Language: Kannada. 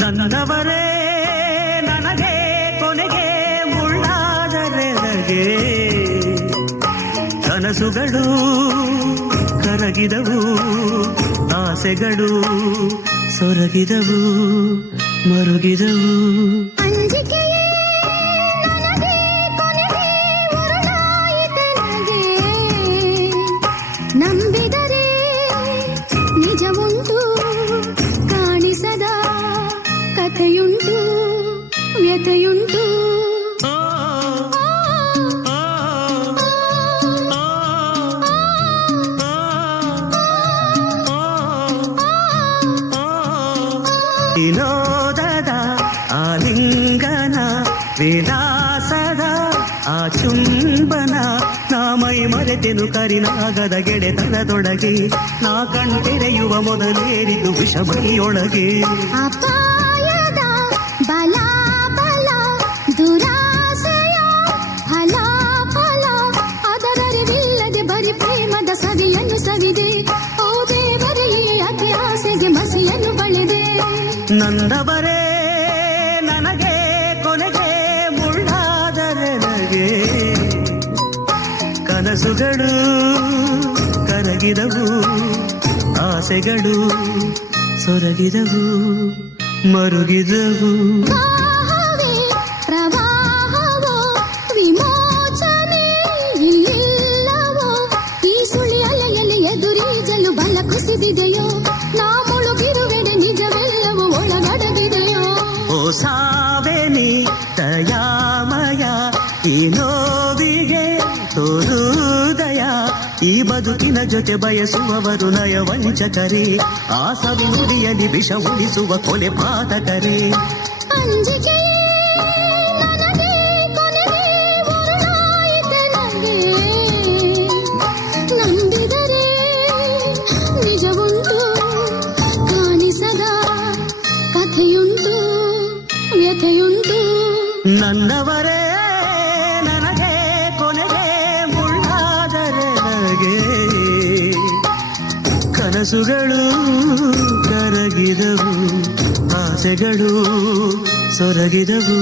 ನನ್ನವರೇ ನನಗೆ ಕೊನೆಗೆ ಮುಳ್ಳಾದರೆ ನನಗೆ ಕನಸುಗಳು ಕರಗಿದವು, ಆಸೆಗಳು ಸೊರಗಿದವು, ಮರುಗಿದವು. ನಂಬಿದರೆ ನಿಜವುಂಟು, ಕಾಣಿಸದ ಕಥೆಯುಂಟು, ವ್ಯಥೆಯುಂಟು. ವಿನೋದದ ಆಲಿಂಗನ, ವಿಲಾಸದ ಆ ಚುಂಬನ, ನಾ ಮೈ ಮರೆತೆನು ಕರಿನಾಗದ ಗೆಳೆತನದೊಳಗೆ, ನಾ ಕಣ್ತೆರೆಯುವ ಮೊದಲೇರಿದು ವಿಷಮೈಯೊಳಗೆ. ಅಪಾಯದ ಬಲ ಬಲ, ದುರಾಸೆಯ ಫಲ ಫಲ, ಅದರರಿವಿಲ್ಲದೆ ಬರಿ ಪ್ರೇಮದ ಸವಿಯನ್ನು ಸವಿದೆ. ಓ ದೇವರೇ, ಅತಿ ಆಸೆಗೆ ಮಸಿಯನ್ನು ಬಳೆದೆ. ನಂದವರೇ ನನಗೆ ಕೊನೆಗೆ ಮುಳ್ಳಾದರೆ ನನಗೆ ಕನಸುಗಳು ಕರಗಿದವು, ಆಸೆಗಳು ಸೊರಗಿದವು, ಮರುಗಿದವು. ಪ್ರವಾಹವೋ ವಿಮೋಚನೆ ಇಲ್ಲಿಲ್ಲವೋ, ಈ ಸುಳಿ ಅಲೆಯಲ್ಲಿ ಎದುರೀಜಲು ಬಲ ಕುಸಿದಿದೆಯೋ, ನಾ ಮುಳುಗಿರುವೆಡೆ ನಿಜವೆಲ್ಲವೂ ಒಳಗಡಗಿದೆಯೋ. ಓ ಸಾವೆನಿ ದಯಾಮಯ, ಈ ನೋವಿಗೆ ತೋರುದಯ, ಈ ಬದುಕಿನ ಜೊತೆ ಬಯಸುವವರು ನಯವಂಚಕರೇ, ಆ ಸವಿ ನುಡಿಯಲ್ಲಿ ವಿಷ ಉಳಿಸುವ ಕೊಲೆ ಪಾತಕರೇ. ಅಂಜಿಕೆ ನನಗೆ ಕೊನೆಗೆ ಉರುಳಾಯಿತೆ ನನಗೆ, ನಂಬಿದರೆ ನಿಜವುಂಟು, ಕಾಣಿಸದ ಕಥೆಯುಂಟು, ವ್ಯಥೆಯುಂಟು. ನನ್ನವರೇ ನನಗೆ ಕೊನೆಗೆ ಮುಳ್ಳಾದರೆ ನನಗೆ ಕನಸುಗಳು ಕರಗಿದವು, ಆಸೆಗಳು ಸೊರಗಿದವು.